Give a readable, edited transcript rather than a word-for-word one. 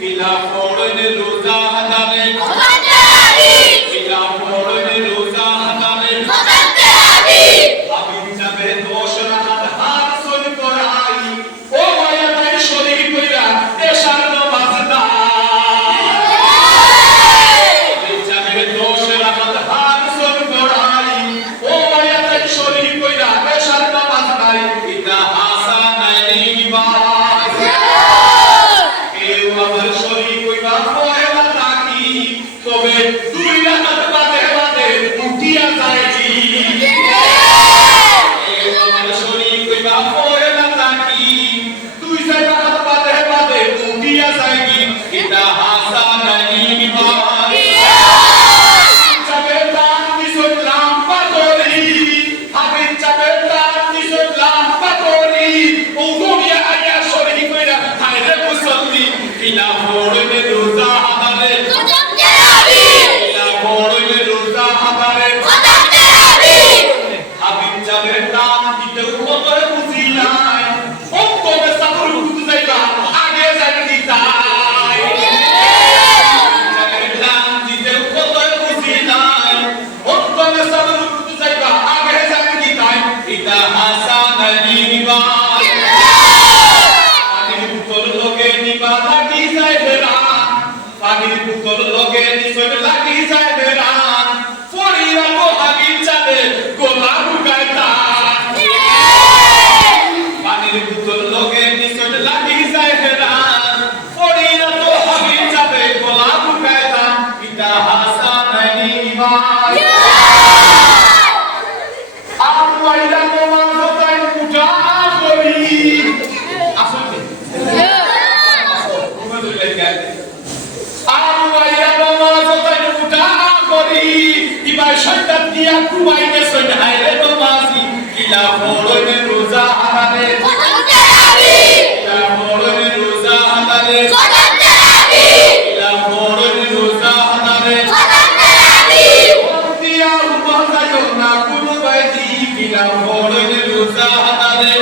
Ila foreign roza hadane ila foreign roza hadane abin jabe doshra hadhar sun korai o maya tai shori koira eshar namaz da abin jabe doshra hadhar sun korai o maya tai shori koira eshar namaz dai ita hasanani ba আমার শরীর কইবা পয়লা তাকি তবে দুই রাত বাদে বাদে উঠিয়া যাইছি আমার শরীর কইবা পয়লা তাকি দুই রাত বাদে বাদে উঠিয়া যাইছি এটা হাসানানি ভাই চাবে দান দিছলাম পাতরি আমি চাবে দান দিছলাম পাতরি ও দুনিয়া আয়া শরীর কইরা হায়রে মুসল্লি ila foreign roza hadane ila foreign roza hadane abin jabe tam dite kotor buzi nai onko me sabur buzi jaiba age jai ditai jabe tam dite kotor buzi nai onko me sabur buzi jaiba age jai ditai ita hasanani ba পানির পুতল লগে নিছন লাগি যায় বেরান ফরিরা তো হাগি চাবে গোলা বুকাইতা পানির পুতল লগে নিছন লাগি যায় বেরান ফরিরা তো হাগি চাবে গোলা বুকাইতা ইতা হাসানানি ভাই আল্লাহইরা নামাজ তাই পূজা করি আসলে শয়তান দিয়া কুমাইতে সইন হায়রে নমাজি কিলা ফরনে রোজা হাদানে কিলা ফরনে রোজা হাদানে কিলা ফরনে রোজা হাদানে দিয়া উমা যায়ো না কুরবাইতি কিলা ফরনে রোজা হাদানে